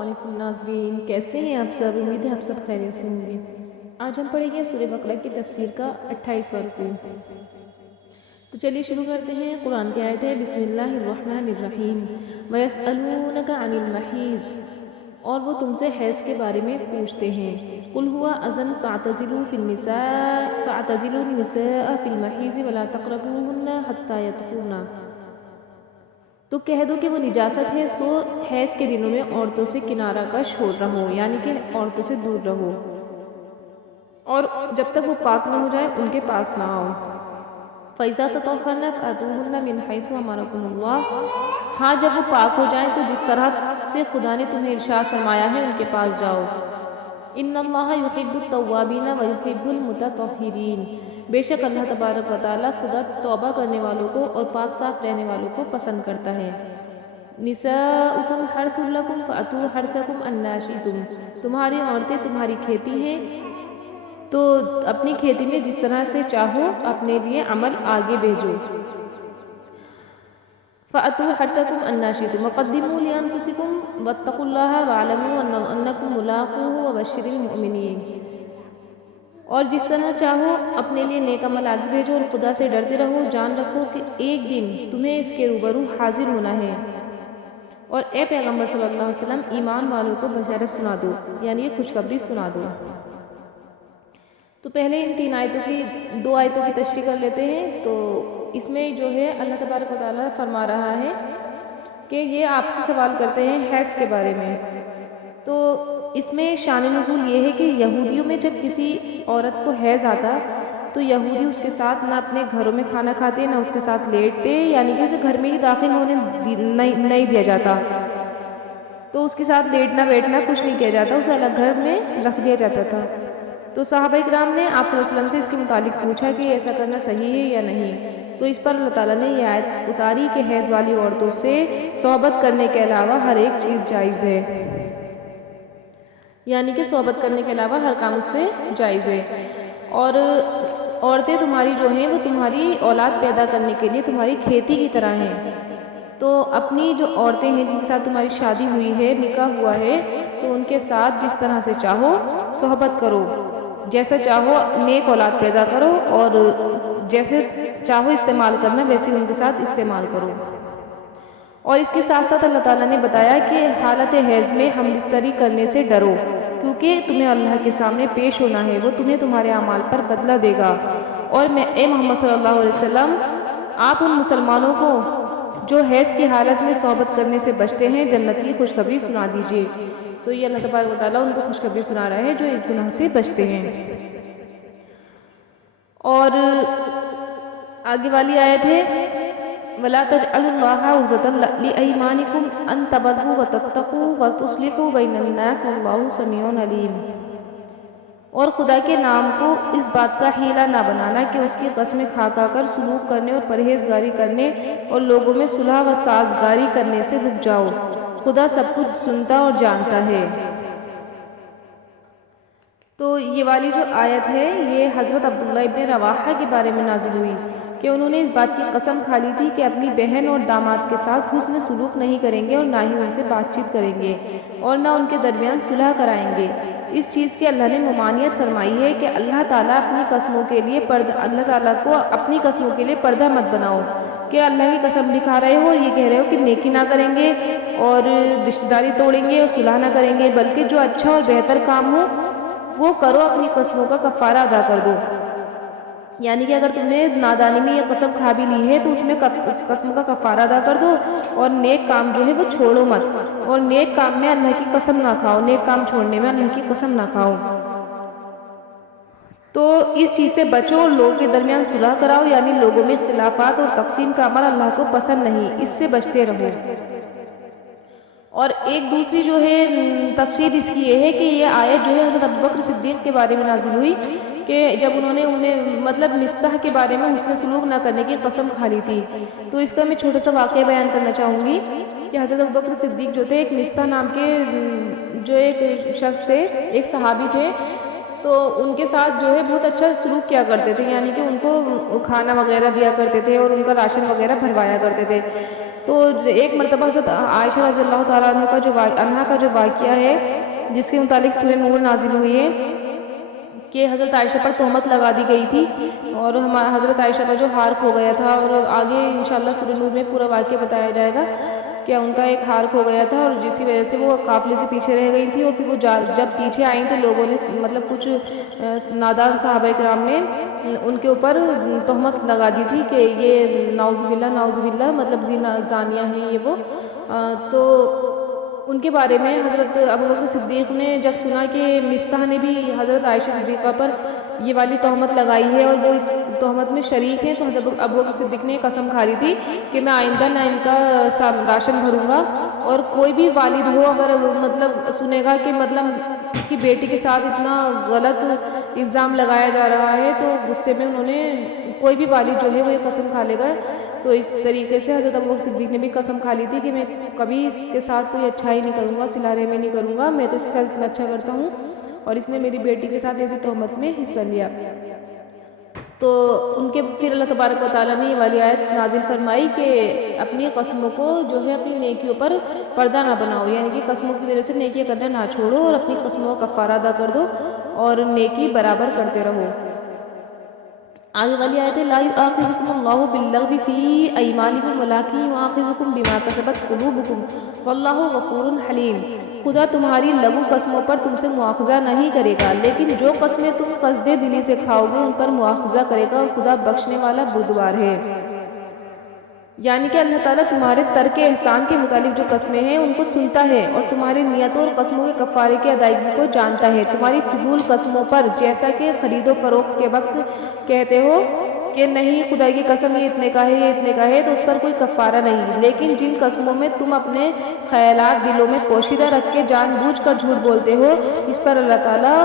علیکم ناظرین، کیسے ہیں آپ سب؟ امید ہے آپ سب خیریت سے ہوں گے۔ آج ہم پڑھیں گے سورہ بقرہ کی تفسیر کا 28واں رکوع۔ تو چلیے شروع کرتے ہیں۔ قرآن کی آیت ہے بسم اللہ الرحمن الرحیم وَيَسْأَلُونَكَ عَنِ الْمَحِيضِ، اور وہ تم سے حیض کے بارے میں پوچھتے ہیں۔ قُلْ هُوَ أَذًى فَاعْتَزِلُوا النِّسَاءَ فِي الْمَحِيضِ وَلَا تَقْرَبُوهُنَّ حَتَّى يَطْهُرْنَ، تو کہہ دو کہ وہ نجاست ہے، سو حیض کے دنوں میں عورتوں سے کنارہ کش ہو رہو، یعنی کہ عورتوں سے دور رہو، اور جب تک وہ پاک نہ ہو جائے ان کے پاس نہ آؤ۔ فَإِذَا تَطَهَّرْنَ فَأْتُوهُنَّ مِنْ حَيْثُ أَمَرَكُمُ اللَّهُ، ہاں جب وہ پاک ہو جائیں تو جس طرح سے خدا نے تمہیں ارشاد فرمایا ہے ان کے پاس جاؤ۔ إِنَّ اللَّهَ يُحِبُّ التَّوَّابِينَ وَيُحِبُّ الْمُتَطَهِّرِينَ، بے شک اللہ تبارک و تعالیٰ خدا توبہ کرنے والوں کو اور پاک صاف رہنے والوں کو پسند کرتا ہے۔ نساؤکم حرث لکم فأتوا حرثکم انا شئتم، تمہاری عورتیں تمہاری کھیتی ہیں، تو اپنی کھیتی میں جس طرح سے چاہو اپنے لیے عمل آگے بھیجو۔ فأتوا حرثکم انا شئتم وقدموا لأنفسکم واتقوا اللہ واعلموا انکم ملاقوہ وبشر المؤمنین، اور جس طرح چاہو اپنے لیے نیک عمل آگے بھیجو اور خدا سے ڈرتے رہو، جان رکھو کہ ایک دن تمہیں اس کے روبرو حاضر ہونا ہے۔ اور اے پیغمبر صلی اللہ علیہ وسلم، ایمان والوں کو بشارت سنا دو، یعنی یہ خوشخبری سنا دو۔ تو پہلے ان تین آیتوں کی دو آیتوں کی تشریح کر لیتے ہیں۔ تو اس میں جو ہے اللہ تبارک و تعالیٰ فرما رہا ہے کہ یہ آپ سے سوال کرتے ہیں حیض کے بارے میں۔ تو اس میں شان نزول یہ ہے کہ یہودیوں میں جب کسی عورت کو حیض آتا تو یہودی اس کے ساتھ نہ اپنے گھروں میں کھانا کھاتے نہ اس کے ساتھ لیٹتے، یعنی کہ اسے گھر میں ہی داخل ہونے نہیں دیا جاتا، تو اس کے ساتھ لیٹنا بیٹھنا کچھ نہیں کیا جاتا، اسے الگ گھر میں رکھ دیا جاتا تھا۔ تو صحابہ کرام نے آپ صلی اللہ علیہ وسلم سے اس کے متعلق پوچھا کہ ایسا کرنا صحیح ہے یا نہیں، تو اس پر اللہ تعالیٰ نے یہ آیت اتاری کہ حیض والی عورتوں سے صحبت کرنے کے علاوہ ہر ایک چیز جائز ہے، یعنی کہ صحبت کرنے کے علاوہ ہر کام اس سے جائز ہے۔ اور عورتیں تمہاری جو ہیں وہ تمہاری اولاد پیدا کرنے کے لیے تمہاری کھیتی کی طرح ہیں، تو اپنی جو عورتیں ہیں جن کے ساتھ تمہاری شادی ہوئی ہے، نکاح ہوا ہے، تو ان کے ساتھ جس طرح سے چاہو صحبت کرو، جیسا چاہو نیک اولاد پیدا کرو، اور جیسے چاہو استعمال کرنا ویسے ان کے ساتھ استعمال کرو۔ اور اس کے ساتھ ساتھ اللہ تعالیٰ نے بتایا کہ حالت حیض میں ہم بستری کرنے سے ڈرو، کیونکہ تمہیں اللہ کے سامنے پیش ہونا ہے، وہ تمہیں تمہارے اعمال پر بدلہ دے گا۔ اور میں اے محمد صلی اللہ علیہ وسلم، آپ ان مسلمانوں کو جو حیض کی حالت میں صحبت کرنے سے بچتے ہیں جنت کی خوشخبری سنا دیجیے۔ تو یہ اللہ تبارک و تعالیٰ ان کو خوشخبری سنا رہا ہے جو اس گناہ سے بچتے ہیں۔ اور آگے والی آیت ہے وَلَا تَجْعَلُوا اللَّهَ عُرْضَةً لِأَيْمَانِكُمْ أَن تَبَرُّوا وَتَتَّقُوا وَتُصْلِحُوا بَيْنَ النَّاسِ وَاللَّهُ سَمِيعٌ عَلِيمٌ، اور خدا کے نام کو اس بات کا حیلہ نہ بنانا کہ اس کی قسمیں کھا کر سلوک کرنے اور پرہیزگاری کرنے اور لوگوں میں صلح و سازگاری کرنے سے رک جاؤ، خدا سب کچھ سنتا اور جانتا ہے۔ تو یہ والی جو آیت ہے یہ حضرت عبداللہ ابن رواحہ کے بارے میں نازل ہوئی کہ انہوں نے اس بات کی قسم کھا لی تھی کہ اپنی بہن اور داماد کے ساتھ حسن سلوک نہیں کریں گے، اور نہ ہی ان سے بات چیت کریں گے، اور نہ ان کے درمیان صلح کرائیں گے۔ اس چیز کی اللہ نے ممانعت فرمائی ہے کہ اللہ تعالیٰ اپنی قسموں کے لیے اللہ تعالیٰ کو اپنی قسموں کے لیے پردہ مت بناؤ، کہ اللہ کی قسم دکھا رہے ہو اور یہ کہہ رہے ہو کہ نیکی نہ کریں گے اور رشتہ داری توڑیں گے اور صلح نہ کریں گے، بلکہ جو اچھا اور بہتر کام ہو وہ کرو، اپنی قسموں کا کفارہ ادا کر دو۔ یعنی کہ اگر تم نے نادانی میں یہ قسم کھا بھی لی ہے تو اس میں قسم کا کفارہ ادا کر دو، اور نیک کام جو ہے وہ چھوڑو مت، اور نیک کام میں اللہ کی قسم نہ کھاؤ، نیک کام چھوڑنے میں اللہ کی قسم نہ کھاؤ۔ تو اس چیز سے بچو اور لوگوں کے درمیان صلح کراؤ، یعنی لوگوں میں اختلافات اور تقسیم کا عمل اللہ کو پسند نہیں، اس سے بچتے رہو۔ اور ایک دوسری جو ہے تفسیر اس کی یہ ہے کہ یہ آیت جو ہے حضرت ابوبکر صدیق کے بارے میں نازل ہوئی کہ جب انہوں نے مطلب نستح کے بارے میں حسن سلوک نہ کرنے کی قسم کھا لی تھی۔ تو اس کا میں چھوٹا سا واقعہ بیان کرنا چاہوں گی کہ حضرت ابوبکر صدیق جو تھے، ایک نستح نام کے جو ایک شخص تھے، ایک صحابی تھے، تو ان کے ساتھ جو ہے بہت اچھا سلوک کیا کرتے تھے، یعنی کہ ان کو کھانا وغیرہ دیا کرتے تھے اور ان کا راشن وغیرہ بھروایا کرتے تھے۔ تو ایک مرتبہ حضرت عائشہ رضی اللہ تعالیٰ عنہا کا جو واقعہ ہے جس کے متعلق سورہ نور نازل ہوئی ہے کہ حضرت عائشہ پر تہمت لگا دی گئی تھی اور حضرت عائشہ کا جو ہار کھو گیا تھا، اور آگے انشاءاللہ سورہ نور میں پورا واقعہ بتایا جائے گا کہ ان کا ایک ہار کھو گیا تھا اور جس کی وجہ سے وہ قافلے سے پیچھے رہ گئی تھی، اور پھر وہ جب پیچھے آئیں تو لوگوں نے مطلب کچھ نادان صحابہ کرام نے ان کے اوپر تہمت لگا دی تھی کہ یہ نعوذ باللہ مطلب زانیہ ہیں یہ وہ، تو ان کے بارے میں حضرت ابوبکر صدیق نے جب سنا کہ مستح نے بھی حضرت عائشہ صدیقہ پر یہ والی تہمت لگائی ہے اور وہ اس تہمت میں شریک ہیں، تو حضرت ابوبکر صدیق نے قسم کھا لی تھی کہ میں آئندہ نہ ان کا راشن بھروں گا، اور کوئی بھی والد ہو اگر مطلب سنے گا کہ مطلب اس کی بیٹی کے ساتھ اتنا غلط الزام لگایا جا رہا ہے تو غصے میں انہوں نے کوئی بھی والد جو ہے وہ یہ قسم کھا لے گا۔ تو اس طریقے سے حضرت ابوبکر صدیق نے بھی قسم کھا لی تھی کہ میں کبھی اس کے ساتھ کوئی اچھائی نہیں کروں گا، صلہ میں نہیں کروں گا، میں تو اس کے ساتھ اتنا اچھا کرتا ہوں اور اس نے میری بیٹی کے ساتھ ایسی تہمت میں حصہ لیا۔ تو ان کے پھر اللہ تبارک و تعالیٰ نے یہ والی آیت نازل فرمائی کہ اپنی قسموں کو جو ہے اپنی نیکیوں پر پردہ نہ بناؤ، یعنی کہ قسموں کی وجہ سے نیکیاں کرنا نہ چھوڑو اور اپنی قسموں کا کفارہ ادا کر دو اور نیکی برابر کرتے رہو۔ آگے والی آیت ہے لا یؤاخذکم اللہ باللغو فی ایمانکم ولکن یؤاخذکم بما کسبت قلوبکم واللہ غفور حلیم۔ خدا تمہاری لغو قسموں پر تم سے مواخذہ نہیں کرے گا، لیکن جو قسمیں تم قصد دلی سے کھاؤ گے ان پر مواخذہ کرے گا، اور خدا بخشنے والا بردبار ہے۔ یعنی کہ اللہ تعالیٰ تمہارے ترک احسان کے متعلق جو قسمیں ہیں ان کو سنتا ہے اور تمہاری نیتوں اور قسموں کے کفارے کی ادائیگی کو جانتا ہے۔ تمہاری فضول قسموں پر جیسا کہ خرید و فروخت کے وقت کہتے ہو کہ نہیں خدا کی قسم یہ اتنے کا ہے یہ اتنے کا ہے، تو اس پر کوئی کفارہ نہیں، لیکن جن قسموں میں تم اپنے خیالات دلوں میں پوشیدہ رکھ کے جان بوجھ کر جھوٹ بولتے ہو اس پر اللہ تعالیٰ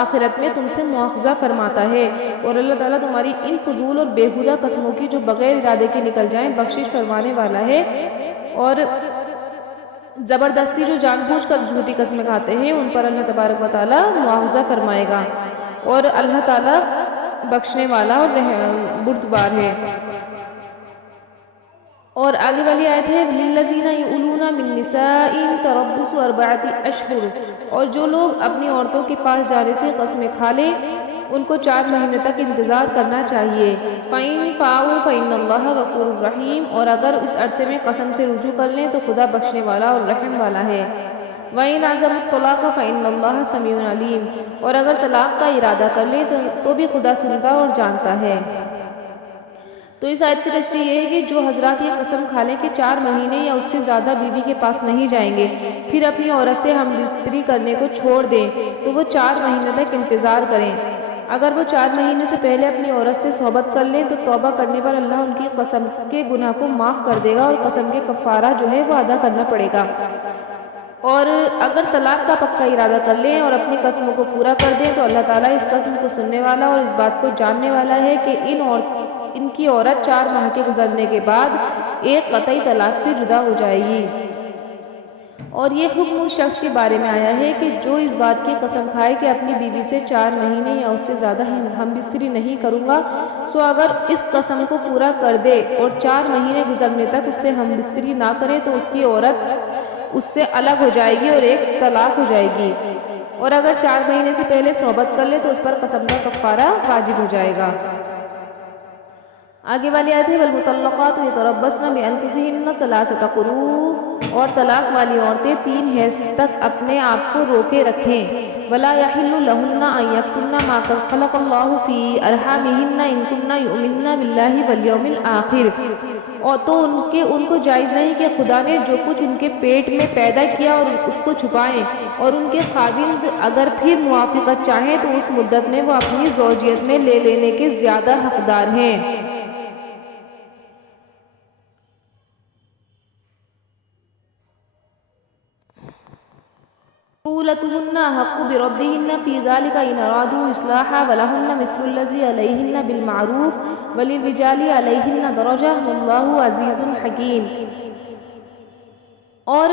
آخرت میں تم سے مواخذہ فرماتا ہے، اور اللہ تعالیٰ تمہاری ان فضول اور بیہودہ قسموں کی جو بغیر ارادے کے نکل جائیں بخشش فرمانے والا ہے، اور زبردستی جو جان بوجھ کر جھوٹی قسمیں کھاتے ہیں ان پر اللہ تبارک و تعالیٰ مواخذہ فرمائے گا، اور اللہ تعالیٰ بخشنے والا اور بردبار ہے۔ اور آگے والی آیت ہے للذین یؤلون من نسائہم تربص اربعۃ اشہر، اور جو لوگ اپنی عورتوں کے پاس جانے سے قسمیں کھا لیں ان کو 4 مہینے تک انتظار کرنا چاہیے۔ فَإِن فَاءُوا فَإِنَّ اللَّهَ غَفُورٌ رَحِيمٌ، اور اگر اس عرصے میں قسم سے رجوع کر لیں تو خدا بخشنے والا اور رحم والا ہے۔ وَإِنْ عَزَمُوا الطَّلَاقَ فَإِنَّ اللَّهَ سَمِيعٌ عَلِيمٌ، اور اگر طلاق کا ارادہ کر لیں تو بھی خدا سنتا اور جانتا ہے۔ تو اس آیت کی تشریح یہ ہے کہ جو حضرات یہ قسم کھا لیں کہ 4 مہینے یا اس سے زیادہ بیوی کے پاس نہیں جائیں گے پھر اپنی عورت سے ہم بستری کرنے کو چھوڑ دیں تو وہ 4 مہینے تک انتظار کریں۔ اگر وہ 4 مہینے سے پہلے اپنی عورت سے صحبت کر لیں تو توبہ کرنے پر اللہ ان کی قسم کے گناہ کو معاف کر دے گا اور قسم کے کفارہ جو ہے وہ ادا کرنا پڑے گا۔ اور اگر طلاق کا پکا ارادہ کر لیں اور اپنی قسموں کو پورا کر دیں تو اللہ تعالیٰ اس قسم کو سننے والا اور اس بات کو جاننے والا ہے کہ ان کی عورت 4 ماہ کے گزرنے کے بعد ایک قطعی طلاق سے جدا ہو جائے گی۔ اور یہ حکم اس شخص کے بارے میں آیا ہے کہ جو اس بات کی قسم کھائے کہ اپنی بیوی سے 4 مہینے یا اس سے زیادہ ہم بستری نہیں کروں گا، سو اگر اس قسم کو پورا کر دے اور 4 مہینے گزرنے تک اس سے ہم بستری نہ کرے تو اس کی عورت اس سے الگ ہو جائے گی اور ایک طلاق ہو جائے گی، اور اگر 4 مہینے سے پہلے صحبت کر لے تو اس پر قسم کا کفارہ واجب ہو جائے گا۔ آگے والی آیت ہے والمطلقات یتربصن بانفسہن 3 قروء، اور طلاق والی عورتیں 3 حیض تک اپنے آپ کو روکے رکھیں۔ ولا یحل لہن ان یکتمن ما خلق اللہ فی ارحامہن ان کنن یؤمنن باللہ والیوم الآخر، اور تو ان کو جائز نہیں کہ خدا نے جو کچھ ان کے پیٹ میں پیدا کیا اور اس کو چھپائیں، اور ان کے خاوند اگر پھر موافقت چاہیں تو اس مدت میں وہ اپنی زوجیت میں لے لینے کے زیادہ حقدار ہیں۔ بعولتهن أحق بردهن في ذلك إن أرادوا إصلاحا ولهن مثل الذي عليهن بالمعروف وللرجال عليهن درجة والله عزيز حكيم۔ اور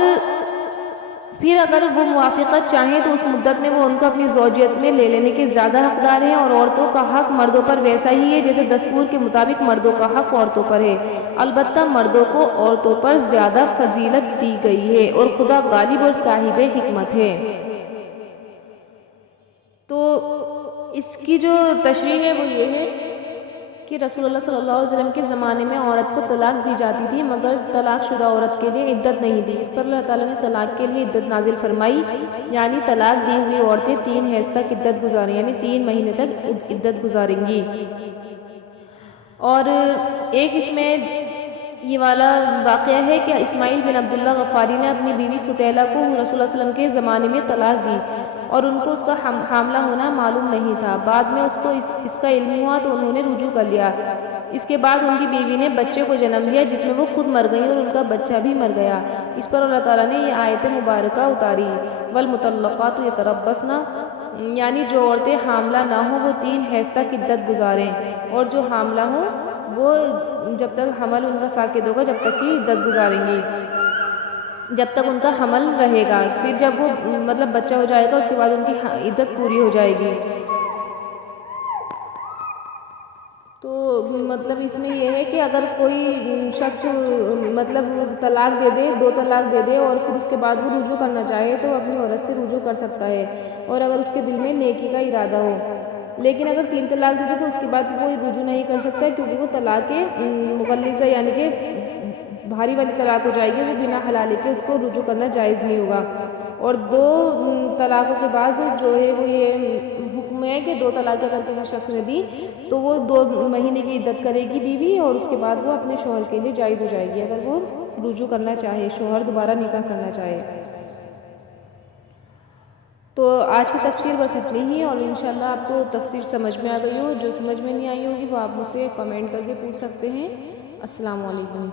پھر اگر وہ موافقت چاہیں تو اس مدت میں وہ ان کو اپنی زوجیت میں لے لینے کے زیادہ حقدار ہیں، اور عورتوں کا حق مردوں پر ویسا ہی ہے جیسے دستور کے مطابق مردوں کا حق عورتوں پر ہے، البتہ مردوں کو عورتوں پر زیادہ فضیلت دی گئی ہے اور خدا غالب اور صاحب حکمت ہے۔ تو اس کی جو تشریح ہے وہ یہ ہے کہ رسول اللہ صلی اللہ علیہ وسلم کے زمانے میں عورت کو طلاق دی جاتی تھی، مگر طلاق شدہ عورت کے لیے عدت نہیں تھی۔ اس پر اللہ تعالیٰ نے طلاق کے لیے عدت نازل فرمائی، یعنی طلاق دی ہوئی عورتیں 3 حیض تک عدت گزاریں، یعنی 3 مہینے تک عدت گزاریں گی۔ اور ایک اس میں یہ والا واقعہ ہے کہ اسماعیل بن عبداللہ غفاری نے اپنی بیوی فتیلہ کو رسول اللہ صلی اللہ علیہ وسلم کے زمانے میں طلاق دی، اور ان کو اس کا حاملہ ہونا معلوم نہیں تھا۔ بعد میں اس کو اس کا علم ہوا تو انہوں نے رجوع کر لیا۔ اس کے بعد ان کی بیوی نے بچے کو جنم دیا جس میں وہ خود مر گئی اور ان کا بچہ بھی مر گیا۔ اس پر اللہ تعالیٰ نے یہ آیت مبارکہ اتاری، والمطلقات یتربصن، یعنی جو عورتیں حاملہ نہ ہوں وہ 3 حیض تک عدت گزاریں، اور جو حاملہ ہوں وہ جب تک حمل ان کا ساقط ہوگا جب تک کی عدت گزاریں گی، جب تک ان کا حمل رہے گا۔ پھر جب وہ مطلب بچہ ہو جائے گا اس کے بعد ان کی عدت پوری ہو جائے گی۔ تو مطلب اس میں یہ ہے کہ اگر کوئی شخص مطلب طلاق دے دے، 2 طلاق دے دے، اور پھر اس کے بعد وہ رجوع کرنا چاہے تو اپنی عورت سے رجوع کر سکتا ہے، اور اگر اس کے دل میں نیکی کا ارادہ ہو۔ لیکن اگر 3 طلاق دے دے تو اس کے بعد وہ رجوع نہیں کر سکتا ہے، کیونکہ وہ طلاق مغلظہ یعنی کہ بھاری والی طلاق ہو جائے گی، وہ بنا حلالے کے اس کو رجوع کرنا جائز نہیں ہوگا۔ اور 2 طلاقوں کے بعد جو ہے وہ یہ حکم ہے کہ 2 طلاق اگر کسی شخص نے دی تو وہ 2 مہینے کی عدت کرے گی بیوی، اور اس کے بعد وہ اپنے شوہر کے لیے جائز ہو جائے گی اگر وہ رجوع کرنا چاہے، شوہر دوبارہ نکاح کرنا چاہے۔ تو آج کی تفسیر بس اتنی ہی، اور انشاءاللہ آپ کو تفسیر سمجھ میں آ گئی ہو۔ جو سمجھ میں نہیں آئی ہوگی وہ آپ مجھ سے کمنٹ کر کے پوچھ سکتے ہیں۔ السلام علیکم۔